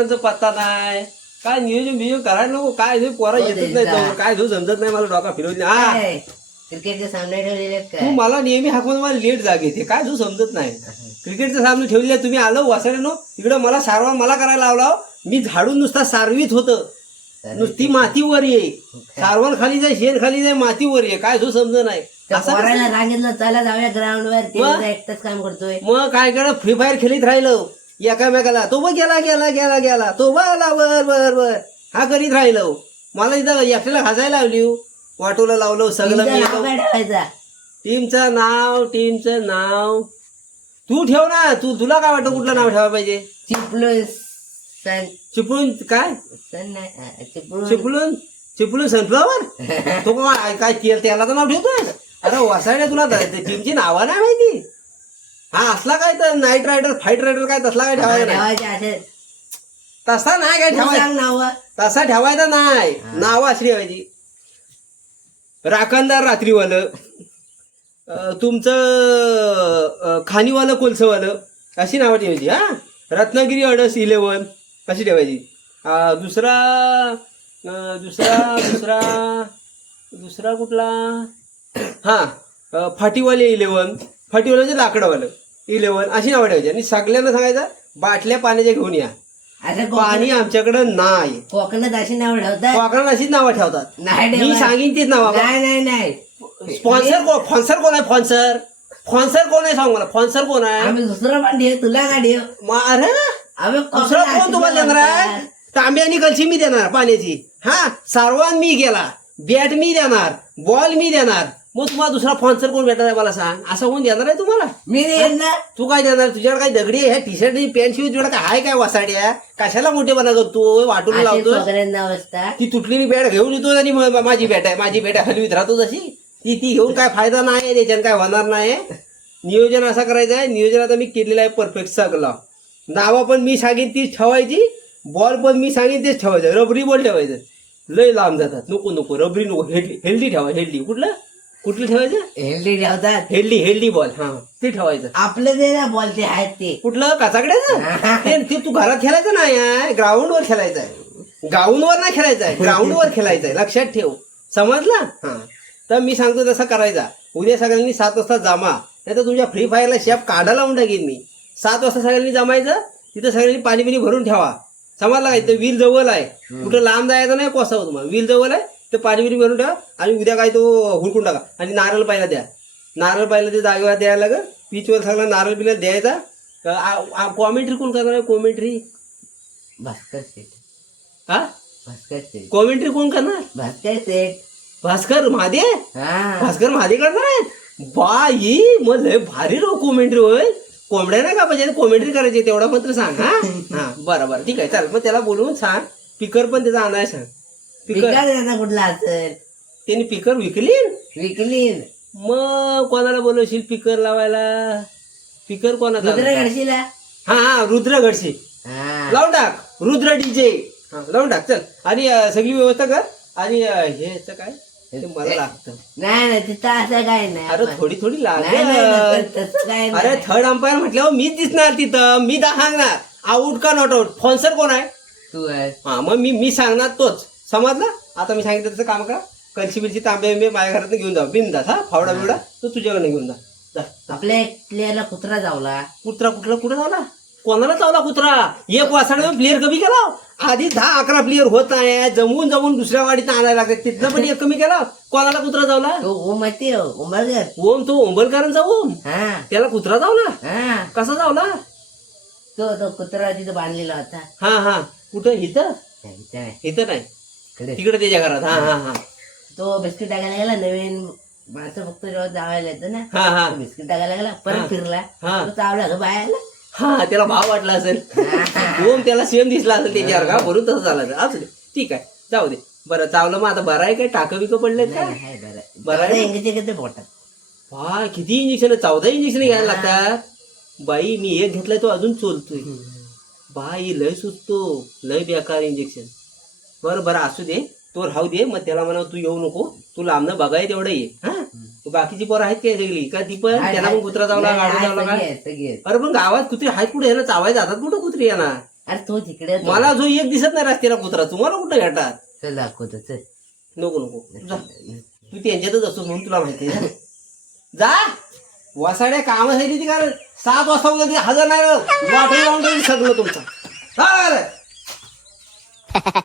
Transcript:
पोरांचा पत्ता नाही. काय नियोजन बियोजन करायला नको. काय हे पोरा हो, येतच नाही त्यांचा. तो. काय तू समजत नाही मला डोका फिरवत नाही हा. काय? क्रिकेटचे सामने ठेवलेले आहेत तू काय मला नेहमी हाकून मला लेट जाग येते. काय तू समजत नाही. क्रिकेटचं सामने ठेवले तुम्ही आलो वासाड्यानो इकडं मला सारवा मला करायला लावला मी झाडून नुसता सारवीत होतं. नुसती मातीवर ये. सारवण खाली जाय शेण खाली जाय मातीवर ये. काय तू समज नाही. त्या असं पोराला सांगितलं चला जाऊया ग्राउंड वर. ते मग? एकटाच काम करतोय. मग काय करा? फ्री फायर खेळीत राहिलो. एकामेकाला तो बघ गेला गेला गेला गेला. तो बघ आला बर बर बर हा करीत राहिलो. मला इथं एकट्याला हसायला लावली हो. वाटोला लावलं सगळं टीमचं नाव टीमचं नाव तू ठेव ना. तू तुला काय वाटतं कुठलं नाव ठेवायला पाहिजे? चिपळूण सन चिपळून काय? चिपळूण. चिपळून चिपळून सनफ्लावर? तो काय काय तेल तेलाचं नाव ठेवतोय? अरे वसाड्या तुला टीमची नावं नाही माहिती. हा असला काय तर नाईट रायडर फाईट रायडर काय तसला काय ठेवायचा नाही. ठेवायचे असे तसा नाही काय तू ठेवायचा. नाव. तसा ठेवायचा नाही. नाव अशी ठेवायची. राखणदार रात्रीवालं अं, तुमचं अं, खाणीवालं कोलसवालं अशी नावं ठेवायची हा. रत्नागिरी अडस इलेवन अशी ठेवायची. अं, दुसरा अं, दुसरा दुसरा दुसरा कुठला? हा अं, फाटीवाले इलेवन फाटीवाले म्हणजे लाकडवालं. इलेवन अशी नावं ठेवायची. आणि सगळ्यांना सांगायचं बाटल्या पाण्याच्या घेऊन या. पाणी आमच्याकडं नाही. कोकणात अशी नाव ठेवतात? वाकरण अशीच नावं ठेवतात. नाही मी ठेवत. सांगीन तीच नाव नाही नाही नाही. स्पॉन्सर कोण स्पॉन्सर कोण आहे? स्पॉन्सर स्पॉन्सर कोण आहे? सांग मला. स्पॉन्सर कोण आहे? आम्ही दुसरं पण तुला का मग अरे? आम्ही दुसरं कोकणात कोण तुम्हाला देणार नाव आहे तांबे आणि कलशी मी देणार पाण्याची. हा सारवान मी गेला. बॅट मी देणार. बॉल मी देणार. मग तुम्हाला दुसरा स्पॉन्सर कोण भेटणार आहे मला सांग? असं कोण देणार आहे तुम्हाला? मी देईन ना तू काय देणार? तुझ्याकडे काय दगडी आहे? टी शर्ट पॅन्ट शिव तुझ्याकडे काय आहे काय वासाड्या कशाला मोठेपणा करतो वाटून लावतो ती तुटलेली बॅट घेऊन येतो आणि म- माझी बॅट आहे. माझी बॅट हलवीत राहतो तशी ती ती घेऊन काय फायदा नाही त्याच्यानं काय होणार नाही नियोजन असं करायचं आहे. नियोजन आता मी केलेलं आहे परफेक्ट सगळं नावं पण मी सांगेन तीच ठेवायची. बॉल पण मी सांगेन तेच ठेवायचं. रबरी बॉल ठेवायचं. लय लांब जातात. नको नको. रबरी नको. हेल्डी हेल्दी ठेवा. हेल्दी कुठलं? कुठलं ठेवायचं? हेल्दी ठेवतात. Healthy healthy ball. हा ते ठेवायचं. आपलं जे ना बोलते आहेत ते. कुठलं? काचाकड्याचं? ते ते तू घरात खेळायचं नाही आहे ग्राउंडवर खेळायचं आहे ग्राउंडवर नाही खेळायचं आहे ग्राउंडवर खेळायचं आहे लक्षात ठेव. समजलं? हा. तर मी सांगतो तसा करायचा. उद्या सगळ्यांनी सात वाजता जमा. नाही तर तुमच्या फ्री फायरला शेप काढायला लावून टाकीन मी. सात वाजता सगळ्यांनी जमायचं तिथं सगळ्यांनी पाणी पिणी भरून ठेवा. समजला काय? तर विल जवळ आहे. कुठं लांब जायचं नाही कोसावं तुम्हाला. विल जवळ आहे. तर पाणी पिणी भरून ठेवा आणि उद्या काय तो हुडकून टाका. आणि नारळ पाहिला द्या. नारळ पाहिलं ते जागेवर द्यायला लागेल. पीचवर सगळं नारळ बिरळ द्यायचा. कॉमेंट्री कोण करणार कॉमेंट्री भास्कर सेठ हा भास्कर सेठ कॉमेंट्री कोण करणार? भास्कर सेठ भास्कर महादे? हा. भास्कर महादे करणार आहेत? बाई मग लय भारी रो कॉमेंट्री होय. कोंबड्या नाही का पाहिजे कॉमेंट्री करायची तेवढा मात्र सांग हा? हा बरं बरं. ठीक आहे चाल मग त्याला बोलवून सांग. पिकर पण त्याचा आणाय सांग. पिकर त्यांना कुठला असेल. त्यांनी पिकर विकली विकलीन. मग कोणाला बोलवशील पिकर लावायला? पिकर कोणाचा दुसऱ्या घडशीला? हा हा रुद्र घडशी हा. लावून टाक. रुद्र डीजे लावून टाक चल. आणि अं, सगळी व्यवस्था कर. आणि अं, हे ह्याचं काय? ते मला लागतं. नाही नाही तिथं असं काय नाही अरे आपण- थोडी थोडी नाही, नाही, नाही, लागेल तसं काय अरे थर्ड अंपायर म्हटल्यावर मीच दिसणार तिथं. मी दा सांगणार. आऊट का नॉट आऊट फॉन्सर कोण आहे? तू आहेस. हा मग मी मी सांगणार तोच. समजला? आता मी सांगितलं तसं काम करा. कलशी बिलशी तांबे बिंबे माझ्या घरात घेऊन जा. बिंदास हा? फावडा बिवडा तो तुझ्याकडे घेऊन जा. आपल्या प्लेअरला कुत्रा जावला कुत्रा कुठला? कुठं झाला कोणाला चावला कुत्रा? एक वासाडे प्लेअर कमी केला. आधी दहा अकरा प्लेअर होत आहे. जमवून जमवून दुसऱ्या वाडीत आणायला लागते तिथनं पण एक कमी केला. कोणाला कुत्रा चावला? तो उमती उमरगर ओम तो ओंबलकरांचा ओम. हा. त्याला कुत्रा चावला? हा. कसा चावला? तो तो कुत्रा तिथं बांधलेला होता. हा हा. कुठं? इथं? नाही, इथं नाही. इकडे. तिकडे त्याच्या घरात हा हा हा तो बिस्किट टाकायला गेला नवीन माणसं फक्त जेव्हा जावायला येतं ना हा हा बिस्किट टाकायला गेला. परत फिरला हा. तो चावला बायाला हा त्याला भाव वाटला असेल ओम त्याला सेम दिसला असेल त्याच्यावर का भरून तसं झालं असेल. असू दे ठीक आहे जाऊ दे बरं चावलं मग आता बरं आहे काय टाकं बिकं पडले नाही, का बरं बरं आहे? इंग्रजी किती पोटात हा किती इंजेक्शन चौदा इंजेक्शन घ्यायला लागतात बाई मी एक घेतलाय तो अजून चोलतोय बाई लय सुचतो लय बेकार इंजेक्शन बरं बरं असू दे. तो राहू दे मग त्याला म्हणा तू येऊ नको. तू लांबणं बघाय तेवढं ये. हा? बाकीची पोरं आहेत काय सगळी? का ती पण? त्याला पण कुत्रा जावला नाही, गाडी जावला का अरे पण गावात कुत्री आहेत कुठे? यांना चावाय जातात कुठं कुत्री यांना? अरे तो तिकडे मला जो एक दिसत नाही रस्त्याला कुत्रा तुम्हाला कुठं घेतात नको नको. तू त्यांच्यातच असतो म्हणून तुला माहिती जा. वासाड्या कामासाठी ती कारण सात वाजता उद्या हजर नाही वाटून लावून सगळं तुमचं. हा,